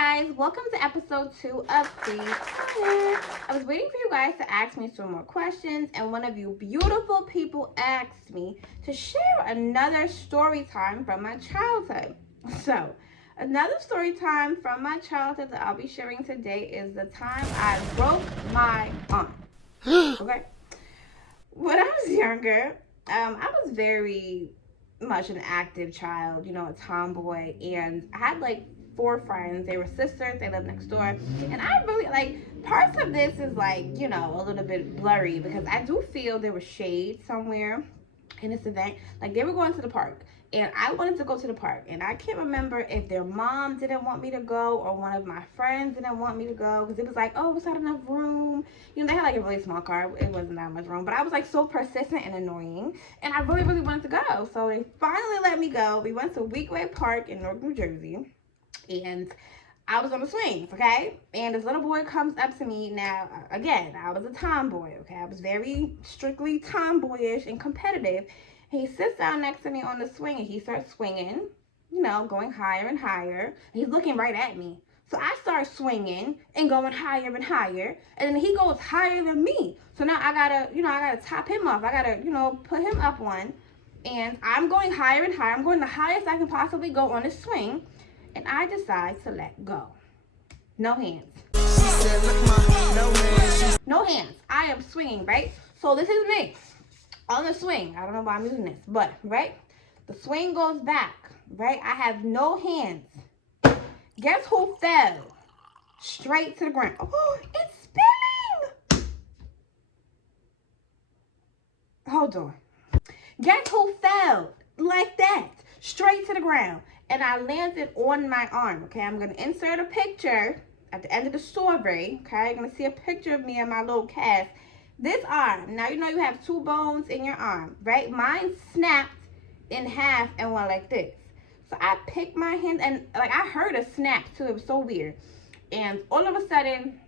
guys, welcome to episode 2 of Crees. I was waiting for you guys to ask me some more questions, and one of you beautiful people asked me to share another story time from my childhood. So, another story time from my childhood that I'll be sharing today is the time I broke my arm. Okay? When I was younger, I was very much an active child, you know, a tomboy, and I had like 4 friends. They were sisters, they lived next door, and I really like parts of this is like, you know, a little bit blurry because I do feel there was shade somewhere in this event. Like they were going to the park and I wanted to go to the park, and I can't remember if their mom didn't want me to go or one of my friends didn't want me to go because it was like, oh, it's not enough room. You know, they had like a really small car. It wasn't that much room, but I was like so persistent and annoying, and I really, really wanted to go. So they finally let me go. We went to Weekway Park in Newark, New Jersey, and I was on the swings, okay? And this little boy comes up to me. Now, again, I was a tomboy, okay? I was very strictly tomboyish and competitive. He sits down next to me on the swing, and he starts swinging, you know, going higher and higher. He's looking right at me. So I start swinging and going higher and higher, and then he goes higher than me. So now I gotta top him up. I gotta, put him up one, and I'm going higher and higher. I'm going the highest I can possibly go on the swing, and I decide to let go. No hands. No hands. I am swinging, right? So this is me on the swing. I don't know why I'm using this, but, right? The swing goes back, right? I have no hands. Guess who fell? Straight to the ground. Oh, it's spinning! Hold on. Guess who fell? Like that. Straight to the ground. And I landed on my arm, okay? I'm going to insert a picture at the end of the story, okay? You're going to see a picture of me and my little cast. This arm, now you know you have 2 bones in your arm, right? Mine snapped in half and went like this. So I picked my hand, and like I heard a snap too. It was so weird. And all of a sudden,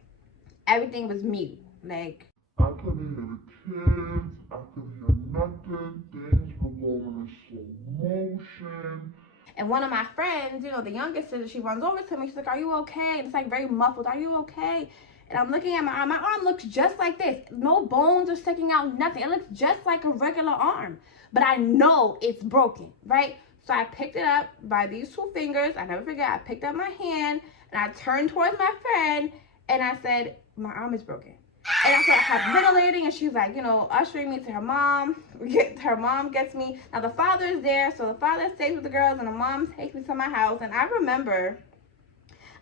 everything was mute. Like, I couldn't hear the kids, I couldn't hear nothing, things were going in slow motion. And one of my friends, you know, the youngest sister, she runs over to me. She's like, are you okay? And it's like very muffled. Are you okay? And I'm looking at my arm. My arm looks just like this. No bones are sticking out, nothing. It looks just like a regular arm. But I know it's broken, right? So I picked it up by these 2 fingers. I never forget. I picked up my hand, and I turned towards my friend, and I said, my arm is broken. And I started hyperventilating, and she's like, ushering me to her mom. Her mom gets me. Now, the father is there, so the father stays with the girls, and the mom takes me to my house. And I remember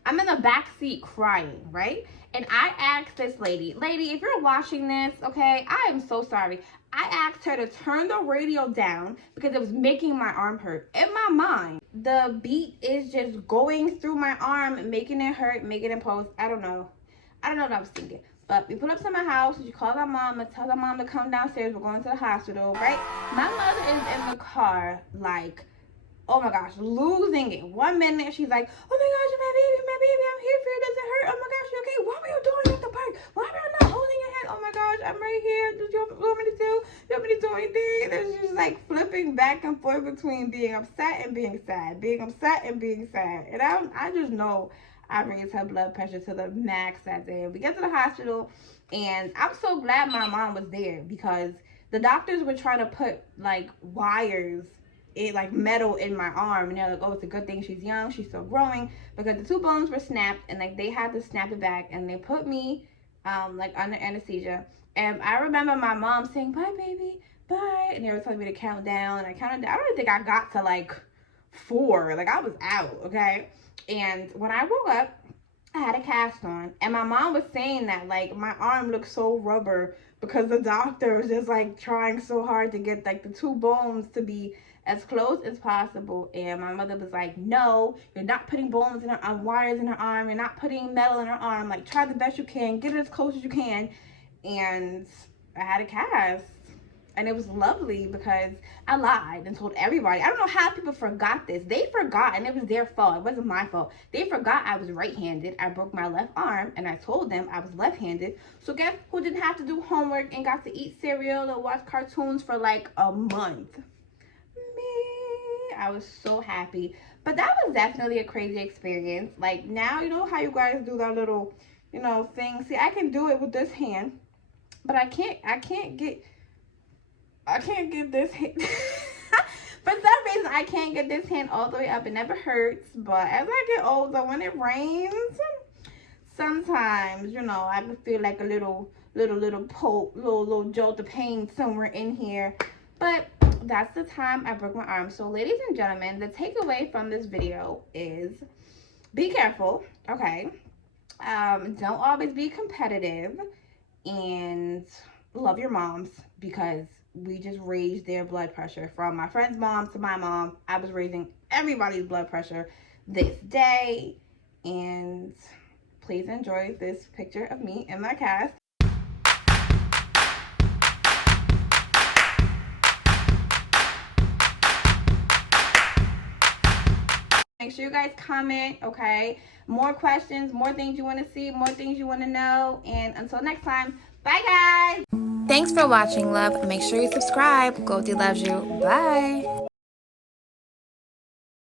I'm in the back seat crying, right? And I asked this lady, if you're watching this, okay, I am so sorry. I asked her to turn the radio down because it was making my arm hurt. In my mind, the beat is just going through my arm, making it hurt, making it pulse. I don't know what I was thinking. But we pull up to my house. She called my mom and tells my mom to come downstairs. We're going to the hospital, right? My mother is in the car, like, oh my gosh, losing it. 1 minute, she's like, oh my gosh, my baby, I'm here for you. Does it hurt? Oh my gosh, you okay? What were you doing at the park? Why were you not holding your hand? Oh my gosh, I'm right here. What you want me to do? You want me to do anything? And she's like flipping back and forth between being upset and being sad, being upset and being sad. And I just know I raised her blood pressure to the max that day. We get to the hospital, and I'm so glad my mom was there because the doctors were trying to put like wires, like metal in my arm, and they're like, oh, it's a good thing she's young, she's still growing, because the 2 bones were snapped, and like they had to snap it back, and they put me like under anesthesia. And I remember my mom saying, bye baby, bye, and they were telling me to count down, and I counted down. I don't think I got to like 4, like I was out, okay? And when I woke up, I had a cast on, and my mom was saying that like my arm looked so rubber because the doctor was just like trying so hard to get like the 2 bones to be as close as possible. And my mother was like, no, you're not putting bones in her arm, wires in her arm, you're not putting metal in her arm, like try the best you can, get it as close as you can. And I had a cast, and it was lovely because I lied and told everybody. I don't know how people forgot this. They forgot, and it was their fault. It wasn't my fault. They forgot I was right-handed. I broke my left arm, and I told them I was left-handed. So guess who didn't have to do homework and got to eat cereal or watch cartoons for like a month? Me. I was so happy. But that was definitely a crazy experience. Like, now, you know how you guys do that little, you know, thing. See, I can do it with this hand, but I can't get this hand. For some reason, I can't get this hand all the way up. It never hurts, but as I get older, when it rains, sometimes, you know, I feel like a little poke, little jolt of pain somewhere in here. But that's the time I broke my arm. So, ladies and gentlemen, the takeaway from this video is be careful, okay? Don't always be competitive, and love your moms, because we just raised their blood pressure. From my friend's mom to my mom, I was raising everybody's blood pressure this day. And please enjoy this picture of me and my cast. Make sure you guys comment, okay? More questions, more things you want to see, more things you want to know. And until next time, bye guys. Thanks for watching, love. Make sure you subscribe. Goldie loves you. Bye.